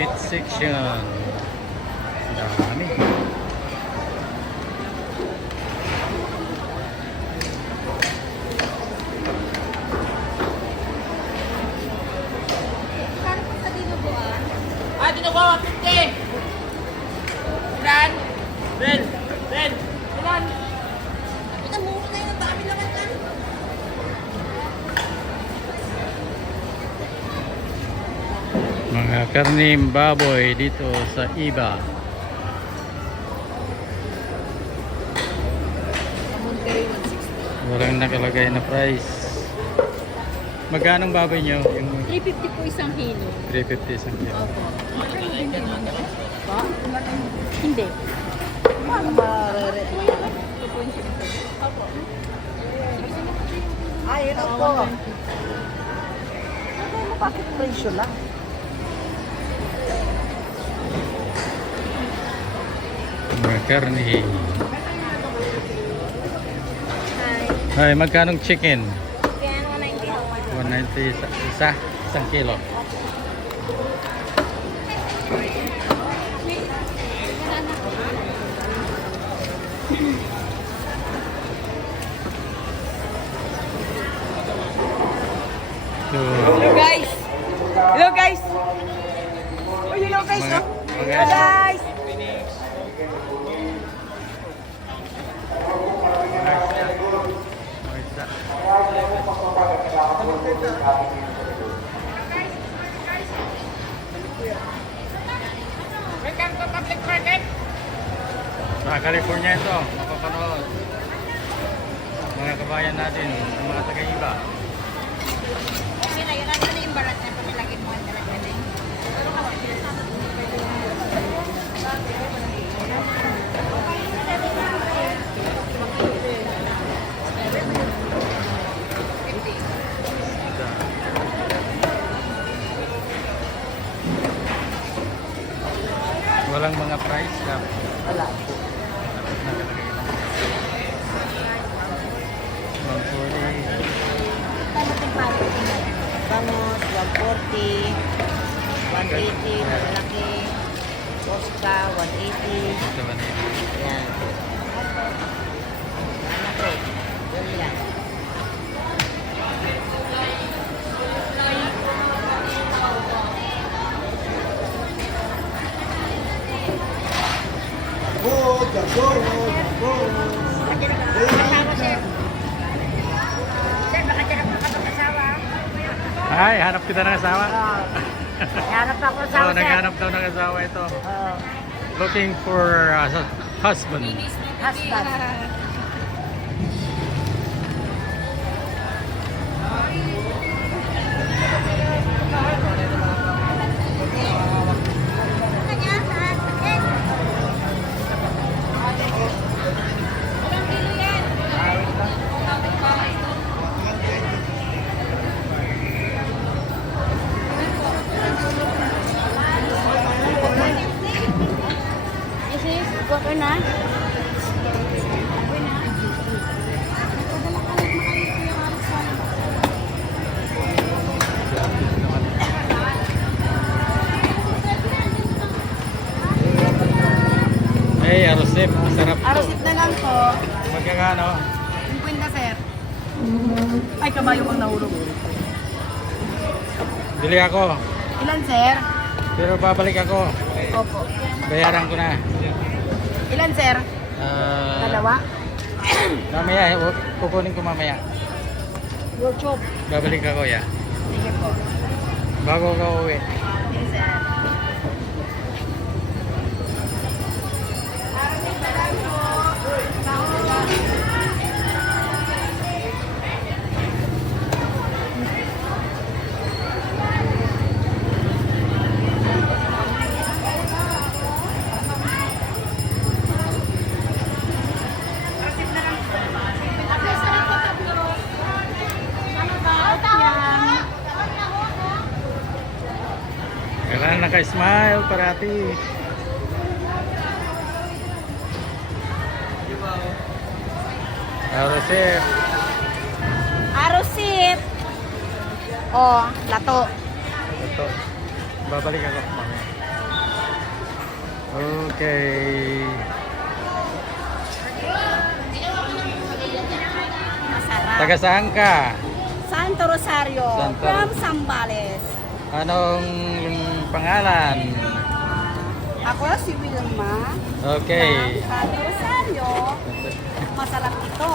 Meat section. Dami. Kano po sa dinuguan? Ah, dito ko, 50! Ilan? Ben! Ben! Ilan? Ito, mura na yun. Ang dami naman yan. Mga karning baboy dito sa Iba. Kamunteri 160. Walang nakalagay na price. Magkano ang baboy nyo? Yung 350 po isang kilo. 350 isang kilo. Opo. Pa? Hindi. Paano marere? Opo. Ay, yun ako. Ano mo, bakit presyo lang? Mga karni. Hi. Ay, magkano chicken? Kaya 190 190 ho. isang kilo. So, Hello guys! Hello guys! Oh, hello guys! Mga- Oh. mga- Hello guys! Welcome to public market! sa California ito, mapapanood. Mga kabayan natin, sa mga taga-iba. Mira, yun lang yung barat na pamilagin mo ang talaga na yun. Walang mga price na Wala. nakalagay lang. 140. Tama itong palo. Bangos, 140, 180, malaki, Osca, 180. Ito ba na yun? Yan. Anak ko, yun yan. Sir, baka dyan ako nakapag-asawa. Ay, hanap kita ng asawa. Hanap ako sa Oh, naghanap daw ng asawa ito. Looking for husband. husband. This is water na. Hey, arosip. Masarap to. Arosip na lang po. Magkakano? 50 sir. Ay, kabayo kang nahulog. Bili ako. Ilan sir? Pero babalik ako. Opo. Bayaran ko na. Ilan sir? Ah, Dalawa? Mamaya, kukunin ko mamaya. Workshop. Babalik ako, ya. Sige po. Bago ka uwi. Yes sir. Kailangan naka-smile parati. Arosip. Arosip. Oh, lato. Ito. Babalik ako mamaya. Okay. Masarap. Taga saan ka? Santo Rosario. Santo From Ros- Zambales. Anong pangalan? Ako si Wilma. Okay. Ng Santo Rosario. Masarap ito.